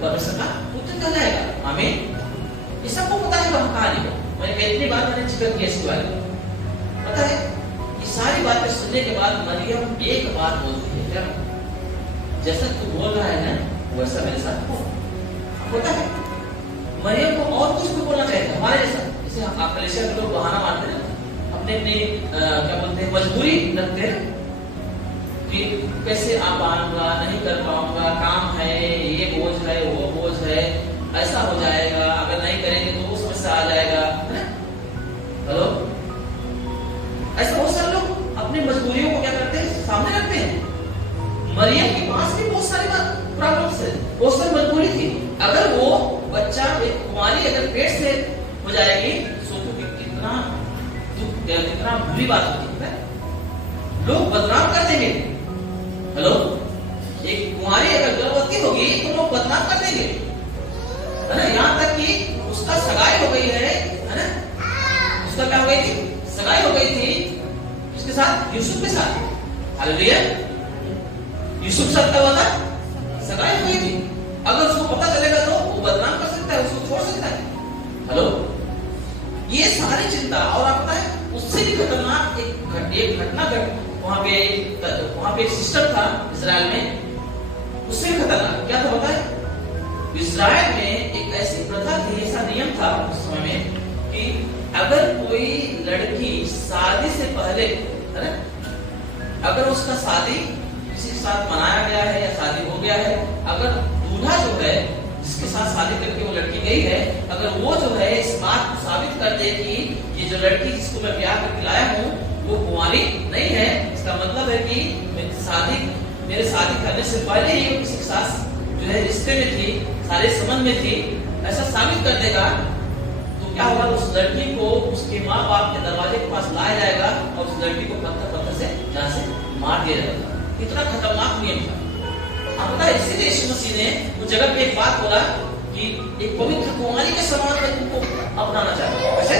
परमेश्वर का पुत्र कहलाएगा। आमीन। ये सबको पता है कहानी को, मैंने कितनी बार मैंने जिक्र किया इसके बारे में, पता है। ये सारी बातें सुनने के बाद मरियम एक बात बोलती है, क्या? जैसा तू बोल रहा है ना वैसा मेरे साथ हो। होता है मरियम को और कुछ भी बोलना चाहिए हमारे जैसा, जैसे आप कलीसिया के लोग बहाना मारते हैं, अपने अपने क्या बोलते हैं, मजबूरी रखते हैं कि कैसे आ पाऊंगा, नहीं कर पाऊंगा, काम है, ये बोझ है, वो बोझ है, ऐसा हो जाएगा, अगर नहीं करेंगे तो वो समस्या आ जाएगा। हेलो, ऐसा बहुत सारे लोग अपनी मजबूरियों को क्या करते हैं, सामने रखते हैं। मरियम के पास भी बहुत सारी प्रॉब्लम्स है, बहुत सारी मजबूरी थी। अगर वो बच्चा एक कुमारी अगर पेट से हो जाएगी, सोचो कि कितना दुख, कितना बुरी बात होती है। लोग बदनाम कर देंगे। हेलो, एक कुमारी अगर गर्भवती होगी तो लोग बदनाम कर देंगे, है ना। यहाँ तक कि उसका सगाई हो गई है ना, उसका क्या हो गई थी, सगाई हो गई थी किसके साथ, यूसुफ के साथ। हालेलुया। यूसुफ के साथ क्या हुआ था, सगाई हो गई थी। अगर उसको पता चलेगा तो वो बदनाम कर सकता है, उसको छोड़ सकता है। हेलो, ये सारी चिंता, और आप पता है उससे भी खतरनाक एक घटना वहां पे एक सिस्टम था इजराइल में, उससे भी खतरनाक क्या था पता है। इजराइल में एक ऐसी प्रथा थी, ऐसा नियम था उस समय में कि अगर कोई लड़की शादी से पहले, है ना, अगर उसका शादी किसी के साथ मनाया गया है या शादी हो गया है, अगर दूल्हा जो है जिसके साथ शादी करके वो लड़की गई है, अगर वो जो है इस बात को साबित कर दे कि ये जो लड़की जिसको मैं ब्याह करके लाया हूँ वो कुंवारी नहीं है, इसका मतलब है कि मेरे शादी करने से पहले ही किसी के साथ जो है रिश्ते में थी, सारे संबंध में थी, ऐसा साबित कर देगा, तो क्या होगा, उस लड़की को उसके माँ बाप के दरवाजे के पास लाया जाएगा और उस लड़की को पत्थर से जहाँ से मार दिया जाएगा। इतना खतरनाक नियम था। आप पता है, इसीलिए यीशु मसीह ने उस जगह पे एक बात बोला कि एक पवित्र कुंवारी के समान मैं तुमको अपनाना चाहता हूँ। कैसे?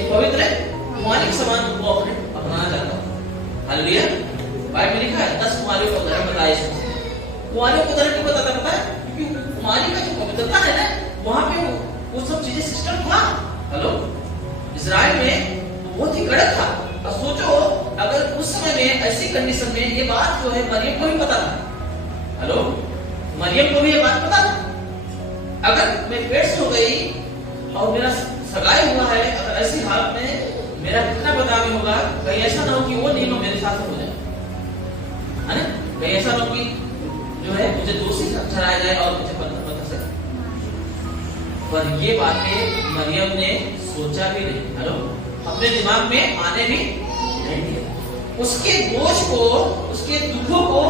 एक पवित्र कुंवारी के समान तुमको अपनाना चाहता हूँ। हालेलुया। बाइबल में लिखा है 10 कुंवारियों का उदाहरण बताया यीशु मसीह ने। कुंवारियों का उदाहरण क्यों बताता पता है? क्योंकि कुंवारी का जो पवित्रता है ना, वहां पे वो सब चीजें सिस्टम था। हेलो, इजराइल में बहुत ही कड़क था। और सोचो अगर उस समय में ऐसी कंडीशन में ये बात जो है मरियम को भी पता था। हेलो, मरियम को भी ये बात पता था। अगर मैं पेट से हो गई और मेरा सगाई हुआ है, अगर ऐसी हालत में मेरा कितना बदनामी होगा, कहीं ऐसा ना हो कि वो नियम मेरे साथ हो जाए, है ना। कहीं ऐसा ना हो कि जो है मुझे दोषी ठहराया जाए और मुझे पत्थर से। पर ये बातें मरियम ने सोचा भी नहीं। हेलो, अपने दिमाग में आने भी नहीं दिया। उसके बोझ को, उसके दुखों को,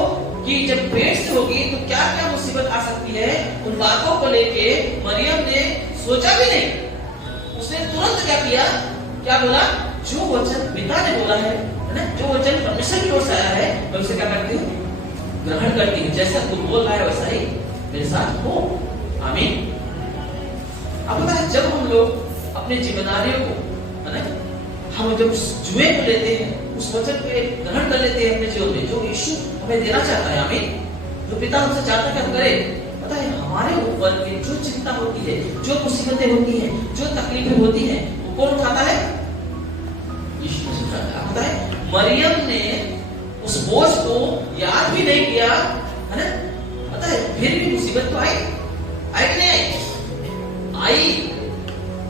कि जब पेट से होगी तो क्या क्या मुसीबत आ सकती है, उन बातों को लेके मरियम ने सोचा भी नहीं। उसने तुरंत क्या किया, क्या बोला, जो वचन पिता ने बोला है ना, जो वचन परमेश्वर की ओर से आया है, मैं उसे क्या करती हूँ, ग्रहण करती हूँ। जैसा तू बोल रहा है वैसा ही मेरे साथ हो। आमीन। अब पता है, जब हम लोग अपने जिम्मेदारियों को, है ना, हम जब उस जुए को लेते हैं, उस वचन को ग्रहण कर लेते हैं अपने जीवन में, जो यीशु हमें देना चाहता है, आमीन, जो पिता हमसे चाहता है कि हम करें, पता है हमारे ऊपर में जो चिंता होती है, जो मुसीबतें होती हैं, जो तकलीफें होती हैं, वो कौन उठाता है, यीशु मसीह उठाता है। पता है मरियम ने उस बोझ को याद भी नहीं किया, है ना, पता है फिर भी मुसीबत तो आई कि नहीं आई।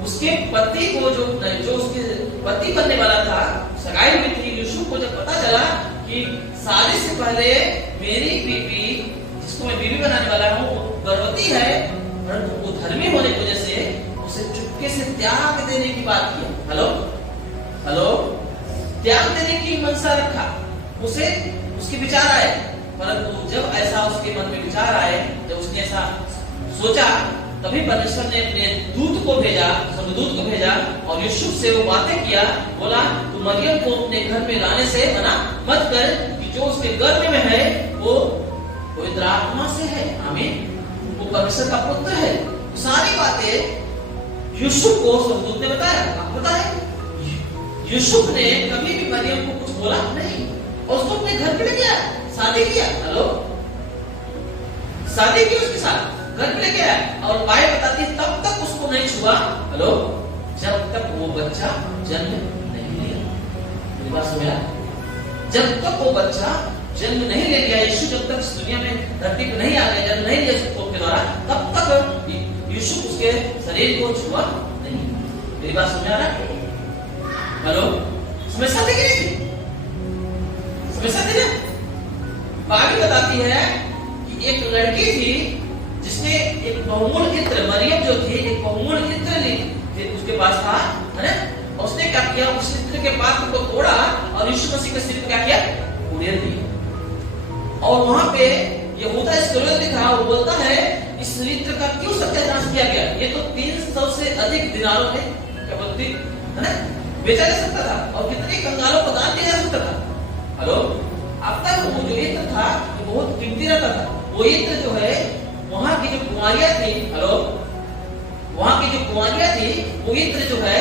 उसके पति को जो उसके पति बनने वाला था, सगाई हुई थी, यूसुफ को जब पता चला कि शादी से पहले मेरी बीवी, जिसको मैं बीवी बनाने वाला हूँ, गर्भवती है, परंतु वो धर्मी होने की वजह से उसे चुपके से त्याग देने की बात की। हेलो, त्याग देने की मनसा रखा, उसे उसके विचार आए, परंतु जब ऐसा उसके मन में विचार आए, जब उसने ऐसा सोचा, तभी परमेश्वर ने अपने दूत को भेजा, स्वर्गदूत को भेजा और यूसुफ से वो बातें किया। बोला, तू मरियम को अपने घर में लाने से मना मत कर, कि जो उसके गर्भ में है वो पवित्र आत्मा से है। आमीन। वो परमेश्वर का पुत्र है। सारी बातें यूसुफ को स्वर्गदूत ने बताया। आपको पता है यूसुफ ने कभी भी मरियम को कुछ बोला नहीं और उसको अपने घर पे ले गया, शादी किया। हेलो, शादी की उसके साथ। घर पे लेके आया और माए बताती है तब तक उसको नहीं छुआ, हेलो, जब तक वो बच्चा जन्म नहीं लिया। मेरी बात समझ, जब तक वो बच्चा जन्म नहीं ले लिया, यीशु जब तक इस दुनिया में धरती पे नहीं आ गया, जन्म नहीं लिया उसके द्वारा, तब तक यीशु उसके शरीर को छुआ नहीं। मेरी बात समझ आ रहा है? हेलो, समस्या थी कि नहीं थी? समस्या थी ना? बाइबल बताती है कि एक लड़की थी जिसने एक बहुमूल इत्र, मरियम जो थी, एक बहुमूल इत्र उसके पास था, है ना? उसने क्या किया, उस इत्र के पात्र को तोड़ा और यीशु मसीह के सिर पे क्या किया, उड़ेल दिया। और वहां पे यहूदा इस्करियोती दिखा, वो बोलता है इस इत्र का क्यों सत्यानाश किया गया? ये तो 300 से अधिक दिनारों थे, क्या बोलती है ना, बेचा जा सकता था और कितने कंगालों को दान दिया जा सकता था। हेलो, अब तक वो जो इत्र था वो बहुत कीमती रहता था। वो इत्र जो है, वहां की जो कुंवारियां थी, हेलो, वहां की जो कुंवारियां थी, वो इत्र जो है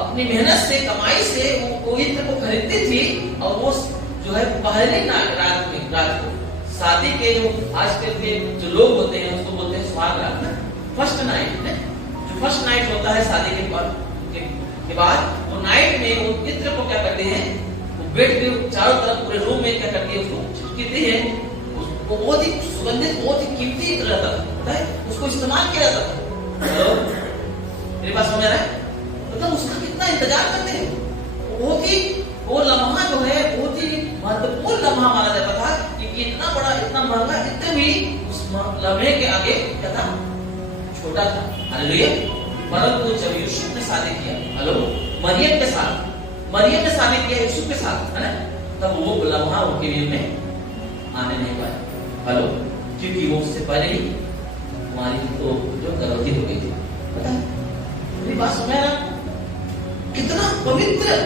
अपनी मेहनत से, कमाई से वो इत्र को खरीदती थी और वो जो है पहले रात को शादी के जो आजकल के जो लोग होते हैं उसको बोलते हैं सुहाग रात ना, फर्स्ट नाइट में, जो फर्स्ट नाइट होता है शादी के बाद वो नाइट में वो इत्र को क्या करते हैं, वो बेड के चारों तरफ पूरे रूम में क्या करती है, उसको छिड़कती है। वो बहुत ही सुगंधित, बहुत ही कीमती इत्र रहता था, पता है, उसको इस्तेमाल किया जाता था। हेलो, मेरे पास समझ आ रहा है? मतलब उसका कितना इंतजार करते हैं, बहुत ही, वो लम्हा जो है बहुत ही महत्वपूर्ण लम्हा माना जाता था कि इतना बड़ा, इतना महंगा इत्र भी उस लम्हे के आगे क्या था, छोटा था। हालेलुया। परंतु जब यूसुफ ने शादी किया, हेलो, मरियम के साथ, मरियम ने शादी किया यूसुफ के साथ, है ना, तब वो लम्हा उनके लिए में आने नहीं पाया। हेलो, क्योंकि वो उससे पहले ही हमारी तो जो गलती हो गई थी, पता है? मेरी बात समझ रहा? कितना पवित्र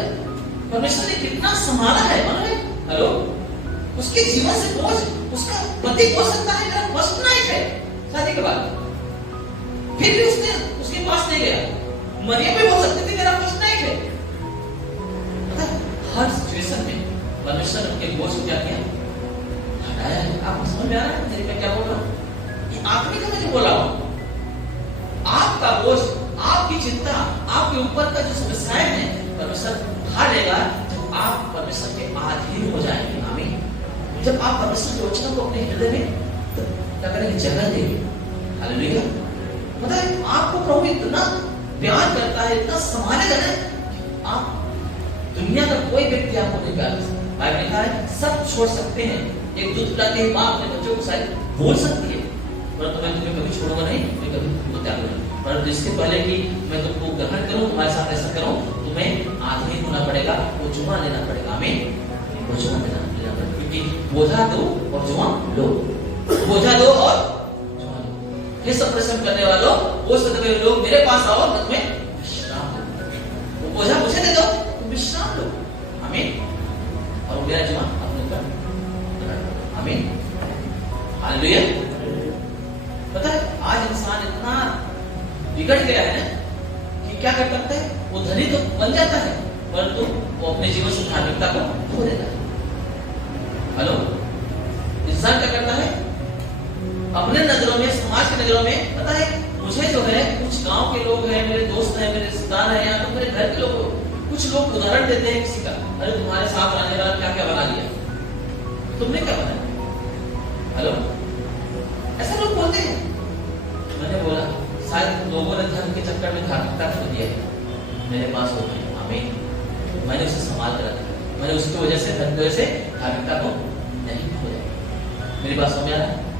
परमेश्वर ने कितना संभाला है, मालूम है? हेलो, उसके जीवन से बोझ उसका पति हो सकता है, मेरा फर्स्ट नाइट है शादी के बाद, फिर भी उसने उसके पास नहीं गया। मरियम भी बोल सकती थी मेरा फर्स्ट नाइट है। हर सिचुएशन में परमेश्वर ने उनके बोझ को क्या किया, हटाया है। आपको समझ में आ रहा है मैं क्या बोल रहा हूँ? ये आदमी का मुझे बोला हूँ, आपका बोझ, आपकी चिंता, आपके ऊपर का जो समस्याएं हैं, परमेश्वर उठा लेगा जब आप परमेश्वर के अधीन हो जाएंगे। आमीन। जब आप परमेश्वर के वचनों को अपने हृदय में क्या करेंगे, जगह देंगे। हालेलुया। पता है, आपको प्रभु इतना प्यार करता है, इतना संभालेगा ना कि आप, दुनिया का कोई व्यक्ति आपको नहीं प्यार करता। बाइबल लिखा है सब छोड़ सकते हैं, एक दूध पिलाते ही माँ अपने बच्चों को शायद भूल सकती है, परंतु मैं तुम्हें कभी छोड़ूंगा नहीं, मैं कभी तुमको त्याग नहीं। परंतु इसके पहले कि मैं तुमको ग्रहण करूं, तुम्हारे साथ ऐसा करूं, तुम्हें आधीन होना पड़ेगा, वो जुआ लेना पड़ेगा। आमीन। वो जुआ लेना पड़ेगा, क्योंकि बोझा दो और जुआ लो, बोझा दो और जुआ लो। हे सब परिश्रम करने वालों, बोझ सदे हुए लोग मेरे पास आओ, मैं तुम्हें विश्राम दूंगा। वो बोझा मुझे दे दो, तुम विश्राम लो। आमीन। और मेरा जुआ अपने ऊपर। आमीन। हालेलुया। पता है, आज इंसान इतना बिगड़ गया है ना कि क्या कर सकता है, वो धनी तो बन जाता है परंतु वो अपने जीवन से धार्मिकता को खो देता है। हेलो, इंसान क्या करता है अपने नजरों में, समाज की नजरों में, पता है मुझे जो है, कुछ गांव के लोग हैं, मेरे दोस्त हैं, मेरे रिश्तेदार हैं, या तो मेरे घर के लोग, कुछ लोग उदाहरण देते हैं किसी का, अरे तुम्हारे साथ रहने वाला क्या क्या बना लिया, तुमने क्या बनाया। हेलो, ऐसा लोग बोलते हैं। मैंने बोला शायद लोगों ने धर्म के चक्कर में धार्मिकता खो दिया है, मेरे पास हो गई। आमीन। मैंने उसे संभाल कर रखा, मैंने उसकी वजह से धार्मिकता को नहीं खो दिया। मेरी बात समझ आ रहा है?